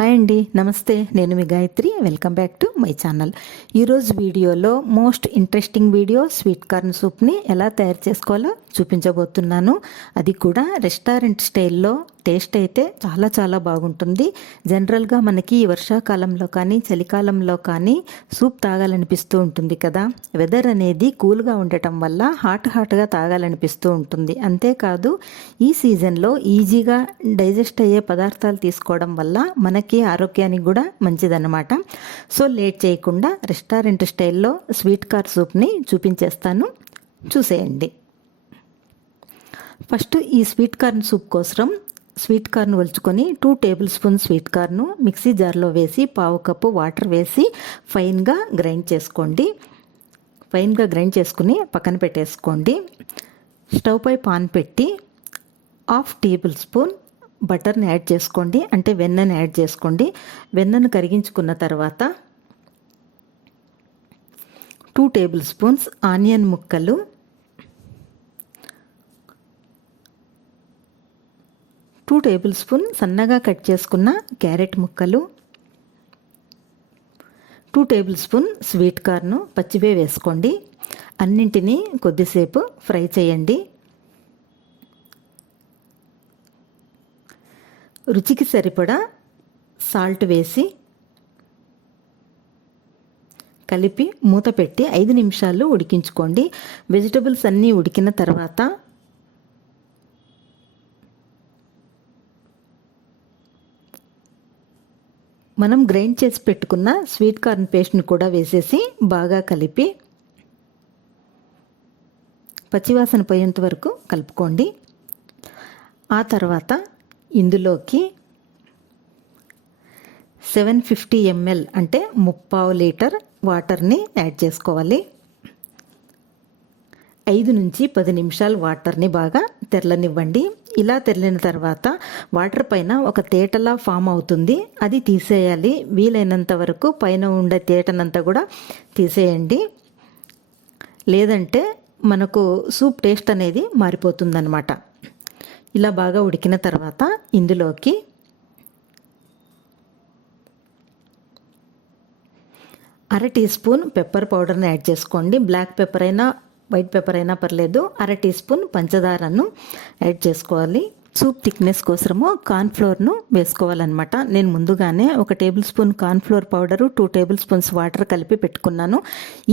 Hi అండి, నమస్తే. నేను మీ Gayatri. Welcome back to my channel. ఈరోజు వీడియోలో most interesting video sweet corn సూప్ని ఎలా తయారు చేసుకోవాలో చూపించబోతున్నాను. అది కూడా రెస్టారెంట్ స్టైల్లో. టేస్ట్ అయితే చాలా చాలా బాగుంటుంది. జనరల్గా మనకి ఈ వర్షాకాలంలో కానీ చలికాలంలో కానీ సూప్ తాగాలనిపిస్తూ ఉంటుంది కదా. వెదర్ అనేది కూల్గా ఉండటం వల్ల హాట్గా తాగాలనిపిస్తూ ఉంటుంది. అంతేకాదు ఈ సీజన్లో ఈజీగా డైజెస్ట్ అయ్యే పదార్థాలు తీసుకోవడం వల్ల మనకి ఆరోగ్యానికి కూడా మంచిదన్నమాట. సో లేట్ చేయకుండా రెస్టారెంట్ స్టైల్లో స్వీట్ కార్న్ సూప్ని చూపించేస్తాను, చూసేయండి. ఫస్ట్ ఈ స్వీట్ కార్న్ సూప్ కోసం స్వీట్ కార్న్ ఒలుచుకొని 2 table spoon sweet corn mixie జార్లో వేసి 1/2 కప్పు వాటర్ వేసి ఫైన్గా గ్రైండ్ చేసుకోండి. ఫైన్గా గ్రైండ్ చేసుకుని పక్కన పెట్టేసుకోండి. స్టవ్ పై పాన్ పెట్టి 1/2 టేబుల్ స్పూన్ బటర్ని యాడ్ చేసుకోండి, అంటే వెన్నని యాడ్ చేసుకోండి. వెన్నను కరిగించుకున్న తర్వాత 2 టేబుల్ స్పూన్స్ ఆనియన్ ముక్కలు, 2 టేబుల్ స్పూన్ సన్నగా కట్ చేసుకున్న క్యారెట్ ముక్కలు, 2 టేబుల్ స్పూన్ స్వీట్ కార్న్ పచ్చివే వేసుకోండి. అన్నింటినీ కొద్దిసేపు ఫ్రై చేయండి. రుచికి సరిపడా సాల్ట్ వేసి కలిపి మూత పెట్టి 5 నిమిషాలు ఉడికించుకోండి. వెజిటబుల్స్ అన్నీ ఉడికిన తర్వాత మనం గ్రైండ్ చేసి పెట్టుకున్న స్వీట్ కార్న్ పేస్ట్ని కూడా వేసేసి బాగా కలిపి పచ్చివాసన పోయేంత వరకు కలుపుకోండి. ఆ తర్వాత ఇందులోకి 750 ml అంటే 3/4 లీటర్ వాటర్ని యాడ్ చేసుకోవాలి. 5 నుంచి 10 నిమిషాలు వాటర్ని బాగా తెరలనివ్వండి. ఇలా తెరలిన తర్వాత వాటర్ పైన ఒక తేటలా ఫామ్ అవుతుంది, అది తీసేయాలి. వీలైనంత వరకు పైన ఉండే తేటనంతా కూడా తీసేయండి, లేదంటే మనకు సూప్ టేస్ట్ అనేది మారిపోతుందన్నమాట. ఇలా బాగా ఉడికిన తర్వాత ఇందులోకి 1/2 టీ స్పూన్ పెప్పర్ పౌడర్ని యాడ్ చేసుకోండి. బ్లాక్ పెప్పర్ అయినా వైట్ పెప్పర్ అయినా పర్లేదు. 1/2 టీ స్పూన్ పంచదారను యాడ్ చేసుకోవాలి. సూప్ థిక్నెస్ కోసము కార్న్ఫ్లోర్ను వేసుకోవాలన్నమాట. నేను ముందుగానే 1 table spoon cornflour powder 2 table spoons water కలిపి పెట్టుకున్నాను.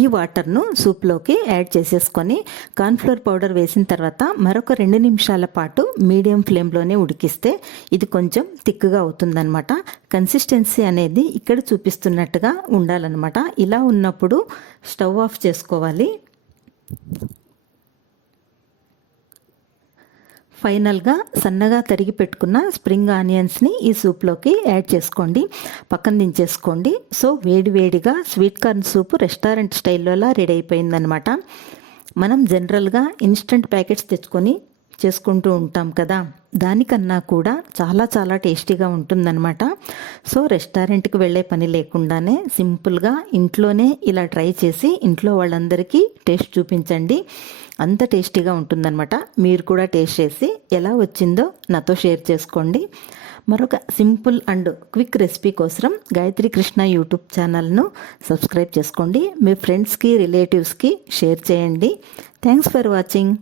ఈ వాటర్ను సూప్లోకి యాడ్ చేసేసుకొని కార్న్ఫ్లోర్ పౌడర్ వేసిన తర్వాత మరొక 2 నిమిషాల పాటు మీడియం ఫ్లేమ్లోనే ఉడికిస్తే ఇది కొంచెం థిక్గా అవుతుందన్నమాట. కన్సిస్టెన్సీ అనేది ఇక్కడ చూపిస్తున్నట్టుగా ఉండాలన్నమాట. ఇలా ఉన్నప్పుడు స్టవ్ ఆఫ్ చేసుకోవాలి. ఫైనల్గా సన్నగా తరిగి పెట్టుకున్న స్ప్రింగ్ ఆనియన్స్ని ఈ సూప్లోకి యాడ్ చేసుకోండి, పక్కన దించేసుకోండి. సో వేడివేడిగా స్వీట్ కార్న్ సూప్ రెస్టారెంట్ స్టైల్లోలా రెడీ అయిపోయిందనమాట. మనం జనరల్గా ఇన్స్టంట్ ప్యాకెట్స్ తెచ్చుకొని చేసుకుంటూ ఉంటాం కదా, దానికన్నా కూడా చాలా చాలా టేస్టీగా ఉంటుందన్నమాట. సో రెస్టారెంట్కి వెళ్ళే పని లేకుండానే సింపుల్గా ఇంట్లోనే ఇలా ట్రై చేసి ఇంట్లో వాళ్ళందరికీ టేస్ట్ చూపించండి. అంత టేస్టీగా ఉంటుందన్నమాట. మీరు కూడా టేస్ట్ చేసి ఎలా వచ్చిందో నాతో షేర్ చేసుకోండి. మరొక సింపుల్ అండ్ క్విక్ రెసిపీ కోసం గాయత్రి కృష్ణ యూట్యూబ్ ఛానల్ను సబ్స్క్రైబ్ చేసుకోండి. మీ ఫ్రెండ్స్కి రిలేటివ్స్కి షేర్ చేయండి. Thanks for watching.